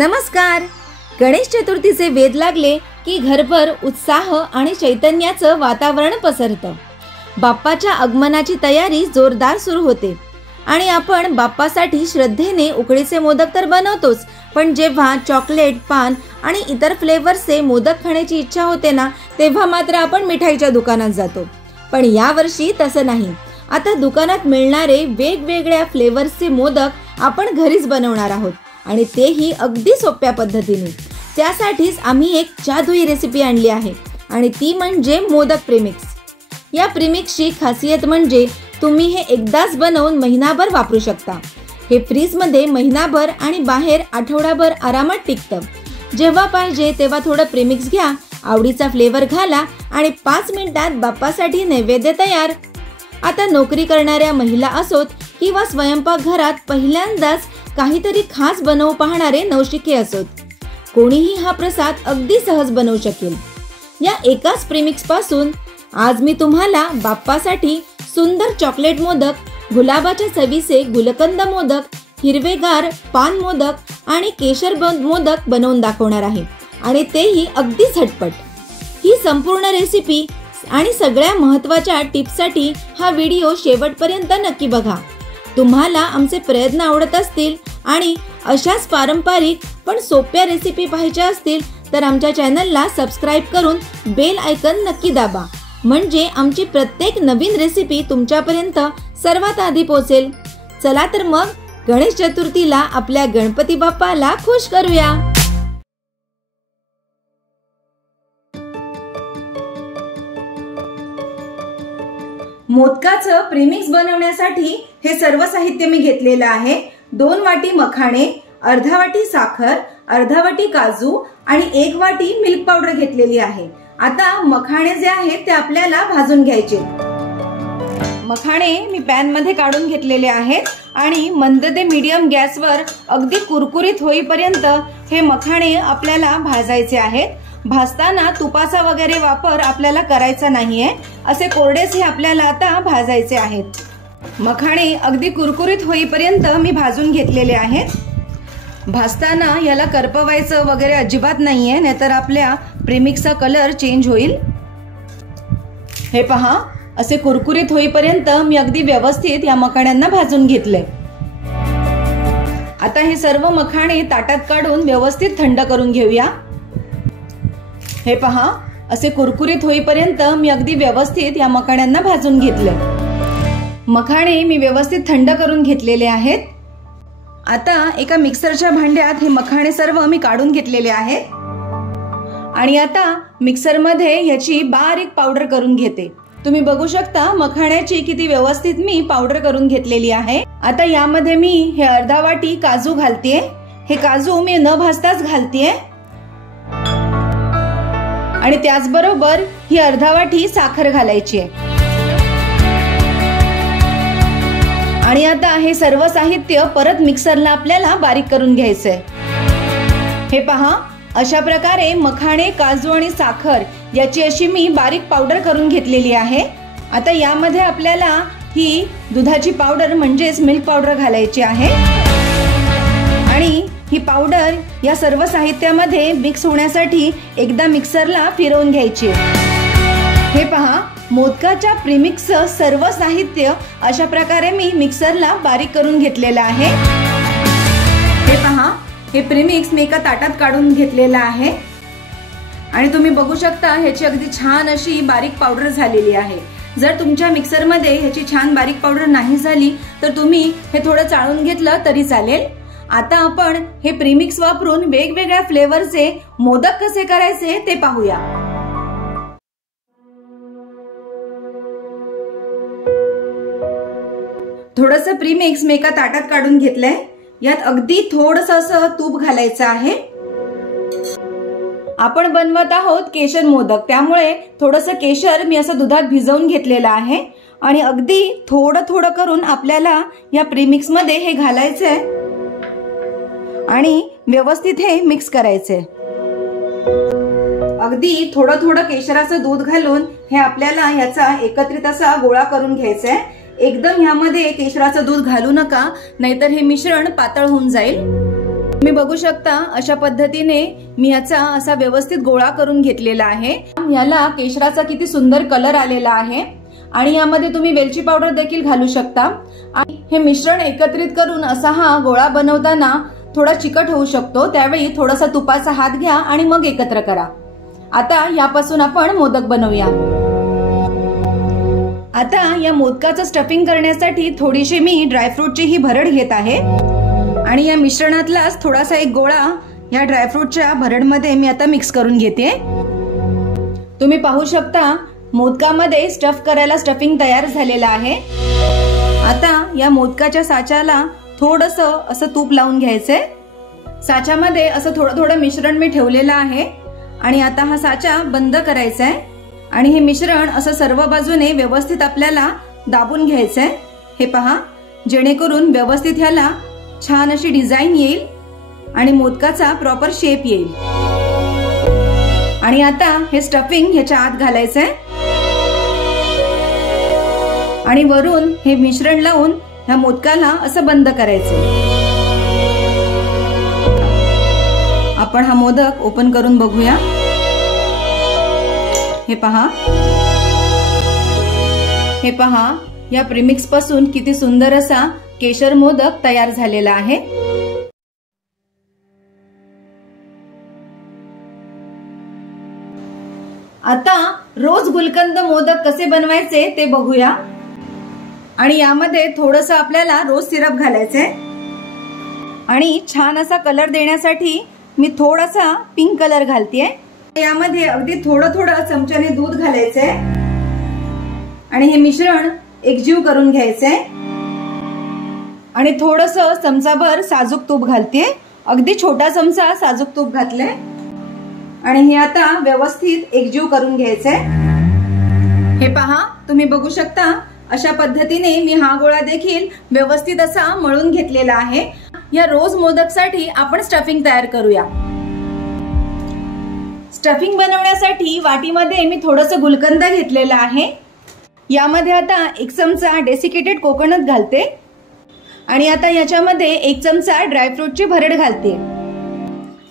नमस्कार. गणेश चतुर्थीचे वेध लागले की घरभर उत्साह आणि चैतन्याचं वातावरण पसरतं. बाप्पाच्या आगमनाची तयारी जोरदार सुरू होते आणि आपण बाप्पासाठी श्रद्धेने उकडीचे मोदक तर बनवतोच, पण जेव्हा चॉकलेट, पान आणि इतर फ्लेवर्सचे मोदक खाण्याची इच्छा होते ना, तेव्हा मात्र आपण मिठाईच्या दुकानात जातो. पण यावर्षी तसं नाही. आता दुकानात मिळणारे वेगवेगळ्या फ्लेवर्सचे मोदक आपण घरीच बनवणार आहोत आणि तेही अगदी सोप्या पद्धतीने. त्यासाठीच आम्ही एक जादुई रेसिपी आणली आहे आणि ती म्हणजे मोदक प्रीमिक्स. या प्रीमिक्सची खासियत म्हणजे तुम्ही हे एकदाच बनवून महिनाभर वापरू शकता. हे फ्रीजमध्ये महिनाभर आणि बाहेर आठवडाभर आरामात टिकतं. जेव्हा पाहिजे तेव्हा थोडं प्रीमिक्स घ्या, आवडीचा फ्लेवर घाला आणि 5 मिनिटात बाप्पासाठी नैवेद्य तयार. आता नोकरी करणाऱ्या महिला असोत किंवा स्वयंपाकघरात पहिल्यांदाच काहीतरी खास बनवू पाहणारे नवशिके असोत, कोणीही हा प्रसाद अगदी सहज बनवू शकेल. या एकाच प्रीमिक्स पासून आज मी तुम्हाला बाप्पासाठी सुंदर चॉकलेट मोदक, गुलाबाच्या चवीचे गुलकंद मोदक, हिरवेगार पान मोदक आणि केशर मोदक बनवून दाखवणार आहे आणि तेही अगदी झटपट. ही संपूर्ण रेसिपी आणि सगळ्या महत्त्वाच्या टिप्ससाठी हा व्हिडिओ शेवटपर्यंत नक्की बघा. तुम्हाला आमचे प्रयत्न आवडत असतील आणि अशाच पारंपरिक पण सोप्या रेसिपी पाहायच्या असतील तर आमच्या चॅनलला सबस्क्राईब करून बेल आयकन नक्की दाबा, म्हणजे आमची प्रत्येक नवीन रेसिपी तुमच्यापर्यंत सर्वात आधी पोहोचेल. चला तर मग गणेश चतुर्थीला आपल्या गणपती बाप्पाला खुश करूया. मोदकाचं प्रीमिक्स बनवण्यासाठी हे सर्व साहित्य मी घेतलेलं आहे. 2 वाटी मखाणे, अर्धा वाटी साखर, अर्धा वाटी काजू आणि 1 वाटी मिल्क पावडर घेतलेली आहे. आता मखाणे जे आहेत ते आपल्याला भाजून घ्यायचे. मखाणे मी पॅन मध्ये काढून घेतलेले आहेत आणि मंद ते मीडियम गॅसवर अगदी कुरकुरीत होईपर्यंत हे मखाणे आपल्याला भाजायचे आहेत. भाजताना तुपाचा वगैरे वापर आपल्याला करायचा नाहीये. असे कोरडेच हे आपल्याला आता भाजायचे आहेत. मखाणे अगदी कुरकुरीत होईपर्यंत मी भाजून घेतलेले आहेत. भाजताना याला करपवायचं वगैरे अजिबात नाहीये, नाहीतर आपल्या प्रीमिक्सचा कलर चेंज होईल. हे पहा, असे कुरकुरीत होईपर्यंत मी अगदी व्यवस्थित या मखाण्यांना भाजून घेतले. आता हे सर्व मखाणे ताटात काढून व्यवस्थित थंड करून घेऊया. हे पहा, असे कुरकुरीत होईपर्यंत मी अगदी व्यवस्थित या मखाण्यांना भाजून घेतले. मखाणे मी व्यवस्थित थंड करून घेतलेले आहेत. आता एका मिक्सरच्या भांड्यात हे मखाणे सर्व मी काढून घेतलेले आहेत आणि आता मिक्सरमध्ये याची बारीक पावडर करून घेते. तुम्ही बघू शकता मखाण्याची किती व्यवस्थित मी पावडर करून घेतलेली आहे. आता यामध्ये मी हे अर्धा वाटी काजू घालतेय. हे काजू मी न भाजताच घालतेय आणि त्याचबरोबर ही अर्धा वाटी साखर घालायची आहे. आणि आता हे सर्व साहित्य परत मिक्सरला आपल्याला बारीक करून घ्यायचंय. हे पहा, अशा प्रकारे मखाणे, काजू आणि साखर याची अशी मी बारीक पावडर करून घेतलेली आहे. आता यामध्ये आपल्याला ही दुधाची पावडर म्हणजेच मिल्क पावडर घालायची आहे आणि ही पावडर या सर्व साहित्यामध्ये मिक्स होण्यासाठी एकदा मिक्सरला फिरवून घ्यायची. हे पहा, मोदकाच्या प्रीमिक्सचं सर्व साहित्य अशा प्रकारे मी मिक्सरला बारीक करून घेतलेलं आहे. हे पहा, हे प्रीमिक्स मी एका ताटात काढून घेतलेलं आहे आणि तुम्ही बघू शकता ह्याची अगदी छान अशी बारीक पावडर झालेली आहे. जर तुमच्या मिक्सरमध्ये ह्याची छान बारीक पावडर नाही झाली तर तुम्ही हे थोडं चाळून घेतलं तरी चालेल. आता आपण हे प्रीमिक्स वापरून वेगवेगळ्या फ्लेवरचे मोदक कसे करायचे ते पाहूया. थोडंसं प्रीमिक्स मी एका ताटात काढून घेतलंय. यात अगदी थोडंसं असं तूप घालायचं आहे. आपण बनवत आहोत केशर मोदक, त्यामुळे थोडंसं केशर मी असं दुधात भिजवून घेतलेलं आहे आणि अगदी थोडं थोडं करून आपल्याला या प्रीमिक्स मध्ये हे घालायचंय आणि व्यवस्थित हे मिक्स करायचंय. अगदी थोडं थोडं केशराचं दूध घालून हे आपल्याला याचा एकत्रित असा गोळा करून घ्यायचा आहे. एकदम ह्यामध्ये केशराचं दूध घालू नका, नाहीतर हे मिश्रण पातळ होऊन जाईल. तुम्ही बघू शकता अशा पद्धतीने मी याचा असा व्यवस्थित गोळा करून घेतलेला आहे। याला केशराचा किती सुंदर कलर आलेला आहे आणि यामध्ये तुम्ही वेलची पावडर देखील घालू शकता। आणि हे मिश्रण एकत्रित करून असा हा गोळा बनवताना थोडा चिकट होऊ शकतो, त्यावेळी थोडासा तुपाचा हात घ्या आणि मग एकत्र करा। आता यापासून आपण मोदक बनवूया। आता या मोदकाचं स्टफिंग करण्यासाठी थोडीशी मी ड्रायफ्रूटची ही भरड घेत आहे आणि या मिश्रणातलाच थोडासा एक गोळा या ड्रायफ्रूटच्या भरडमध्ये मी आता मिक्स करून घेते। तुम्ही पाहू शकता मोदकामध्ये स्टफ करायला स्टफिंग तयार झालेलं आहे। आता या मोदकाच्या साच्याला थोडंसं असं तूप लावून घ्यायचंय। साच्यामध्ये असं थोडं थोडं मिश्रण मी ठेवलेलं आहे आणि आता हा साचा बंद करायचा आहे आणि हे मिश्रण असं सर्व बाजूने व्यवस्थित आपल्याला दाबून घ्यायचंय। हे पहा, जेणेकरून व्यवस्थित ह्याला छान अशी डिझाईन येईल आणि मोदकाचा प्रॉपर शेप येईल। आणि आता हे स्टफिंग ह्याच्या आत घालायचंय आणि वरून हे मिश्रण लावून ह्या मोदकाला असं बंद करायचंय। आपण हा मोदक ओपन करून बघूया। हे पहा, हे पहा, या प्रीमिक्स पासून किती सुंदर असा केशर मोदक तयार झालेला आहे। आता रोज गुलकंद मोदक कसे बनवायचे ते बघूया। आणि यामध्ये थोडंसं आपल्याला रोज सिरप घालायचंय आणि छान असा कलर देण्यासाठी मी थोडासा पिंक कलर घालतेय। यामध्ये अगदी थोडं थोडं चमच्याने दूध घालायचंय आणि हे मिश्रण एकजीव करून घ्यायचंय आणि थोडंसं चमचाभर साजूक तूप घालतेय। अगदी छोटा चमचा साजूक तूप घातलंय आणि हे आता व्यवस्थित एकजीव करून घ्यायचंय। हे पहा, तुम्ही बघू शकता अशा पद्धतीने मी हा गोळा देखील व्यवस्थित असा मळून घेतलेला आहे। या रोज मोदकसाठी आपण स्टफिंग तयार करूया। स्टफिंग बनवण्यासाठी वाटीमध्ये मी थोडंसं गुलकंद घेतलेला आहे। यामध्ये आता 1 चमचा डेसिकेटेड कोकोनट घालते आणि आता याच्यामध्ये 1 चमचा ड्रायफ्रूटची भरड घालते।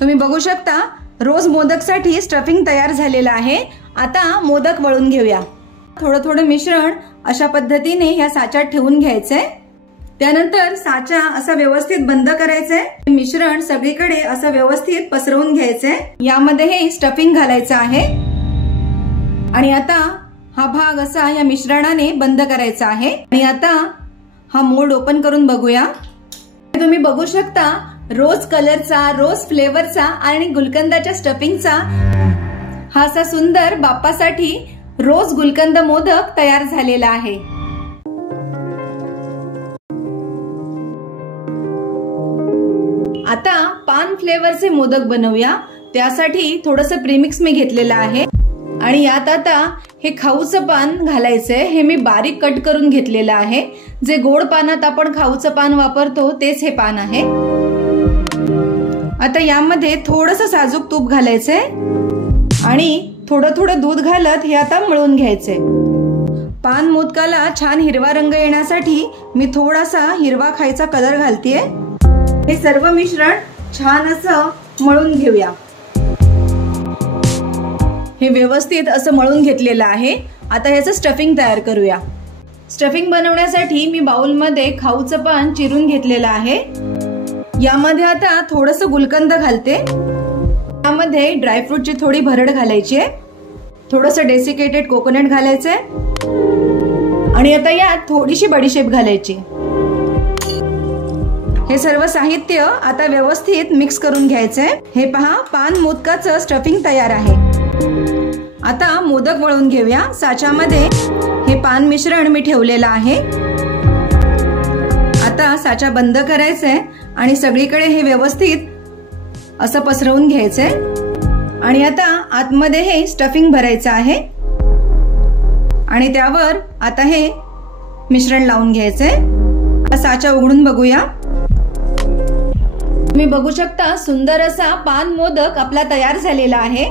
तुम्ही बघू शकता रोज मोदकसाठी स्टफिंग तयार झालेलं आहे। आता मोदक वळून घेऊया। थोडं थोडं मिश्रण अशा पद्धतीने या साच्यात ठेवून घ्यायचंय। त्यानंतर साचा असा व्यवस्थित बंद करायचंय। मिश्रण सगळीकडे असं व्यवस्थित पसरवून घ्यायचंय। यामध्ये हे स्टफिंग घालायचं आहे आणि आता हा भाग असा या मिश्रणाने बंद करायचा आहे। आणि आता हा मोल्ड ओपन करून बघूया। तुम्ही बघू शकता रोज कलरचा, रोज फ्लेवरचा आणि गुलकंदाच्या स्टफिंगचा हा असा सुंदर बाप्पासाठी रोज गुलकंद मोदक तयार झालेला आहे। आता पान फ्लेवरचे मोदक बनवूया। त्यासाठी थोडंसं प्रीमिक्स मी घेतलेलं आहे आणि यात आता हे खाऊचं पान घालायचंय। हे मी बारीक कट करून घेतलेलं आहे। जे गोड पानात आपण खाऊचं पान वापरतो तेच हे पान आहे। आता यामध्ये थोडंसं साजूक तूप घालायचंय आणि थोडं थोडं दूध घालत हे आता मळून घ्यायचंय। पान मोदकाला छान हिरवा रंग येण्यासाठी मी थोडासा हिरवा खायचा कलर घालतेय। हे सर्व मिश्रण छान असं मळून घेऊया। हे व्यवस्थित असं मळून घेतलेलं आहे। आता ह्याचं स्टफिंग तयार करूया। स्टफिंग बनवण्यासाठी मी बाउलमध्ये खाऊचं पान चिरून घेतलेलं आहे। यामध्ये आता थोडंसं गुलकंद घालते। यामध्ये ड्रायफ्रूटची थोडी भरड घालायची आहे। थोडंसं डेसिकेटेड कोकोनट घालायचंय आणि आता यात थोडीशी बडीशेप घालायची। हे सर्व साहित्य आता व्यवस्थित मिक्स करून घ्यायचंय। हे पहा, पान मोदकाचं स्टफिंग तयार आहे। आता मोदक वळून घेऊया। साच्यामध्ये हे पान मिश्रण मी ठेवलेलं आहे। आता साचा बंद करायचंय आणि सगळीकडे हे व्यवस्थित असं पसरवून घ्यायचंय आणि आता आतमध्ये हे स्टफिंग भरायचं आहे आणि त्यावर आता हे मिश्रण लावून घ्यायचंय। साचा उघडून बघूया। तुम्ही बघू शकता सुंदर असा पान मोदक आपला तयार झालेला आहे।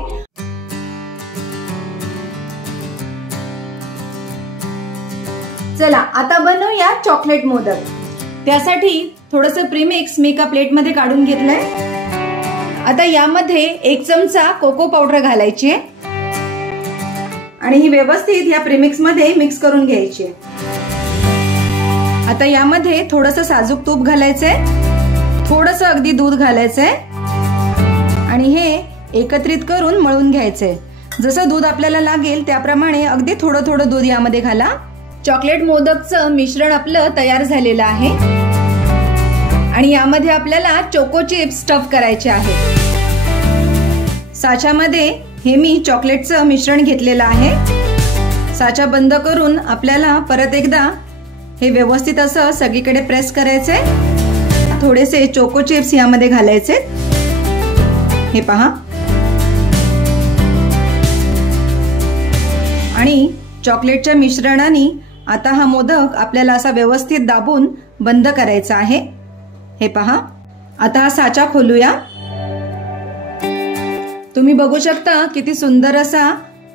चला आता बनवूया चॉकलेट मोदक। त्यासाठी थोडंसं प्रीमिक्स मी एका प्लेटमध्ये काढून घेतलंय. आता यामध्ये 1 चमचा कोको पावडर घालायची आहे आणि ही व्यवस्थित या प्रीमिक्स मध्ये मिक्स करून घ्यायची आहे. आता यामध्ये थोडंसं साजूक तूप घालायचंय, थोडंसं अगदी दूध घालायचंय आणि हे एकत्रित करून मळून घ्यायचंय. जसं दूध आपल्याला लागेल त्याप्रमाणे अगदी थोडं थोडं दूध यामध्ये घाला. चॉकलेट मोदकचं मिश्रण आपलं तयार झालेलं आहे आणि यामध्ये आपल्याला चोको चिप्स स्टफ करायचे आहेत. साच्यामध्ये हे मी चॉकलेटचं मिश्रण घेतलेलं आहे. साचा बंद करून आपल्याला परत एकदा हे व्यवस्थित असं सगळीकडे प्रेस करायचंय. थोडेसे चोको चिप्स यामध्ये घालायचे. हे पहा. आणि चॉकलेटच्या मिश्रणाने आता हा मोदक आपल्याला असा व्यवस्थित दाबून बंद करायचा आहे. हे पहा. आता हा साचा खोलूया. तुम्ही बघू शकता किती सुंदर असा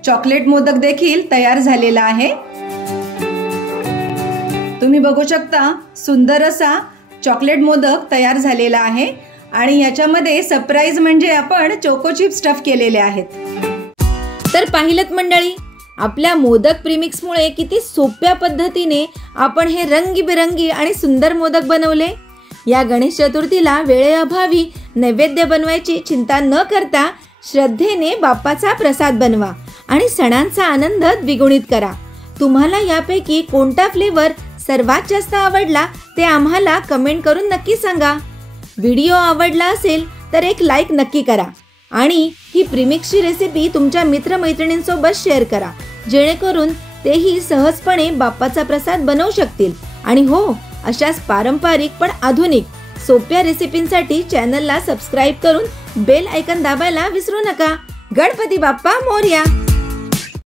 चॉकलेट मोदक देखील तयार झालेला आहे. तुम्ही बघू शकता सुंदर असा चॉकलेट मोदक तयार झालेला आहे आणि याच्यामध्ये सरप्राईज म्हणजे आपण चोको चिप्स स्टफ केलेले आहेत. तर पाहिलंत मंडळी, आपल्या मोदक प्रीमिक्समुळे किती सोप्या पद्धतीने आपण हे रंगीबेरंगी आणि सुंदर मोदक बनवले. या गणेश चतुर्थीला वेळेअभावी नैवेद्य बनवायची चिंता न करता श्रद्धेने बाप्पाचा प्रसाद बनवा आणि सणांचा आनंद द्विगुणित करा. तुम्हाला यापैकी कोणता फ्लेवर सर्वात जास्त आवडला ते आम्हाला कमेंट करून नक्की सांगा. व्हिडिओ आवडला असेल तर एक लाईक नक्की करा आणि ही प्रीमिक्सची रेसिपी तुमच्या मित्रमैत्रिणींसोबत शेअर करा, जेणेकरून तेही सहजपणे बाप्पाचा प्रसाद बनवू शकतील. आणि हो, अशाच पारंपरिक पण आधुनिक सोप्या रेसिपींसाठी चॅनलला सबस्क्राईब करून बेल आयकॉन दाबायला विसरू नका. गणपती बाप्पा मोरया.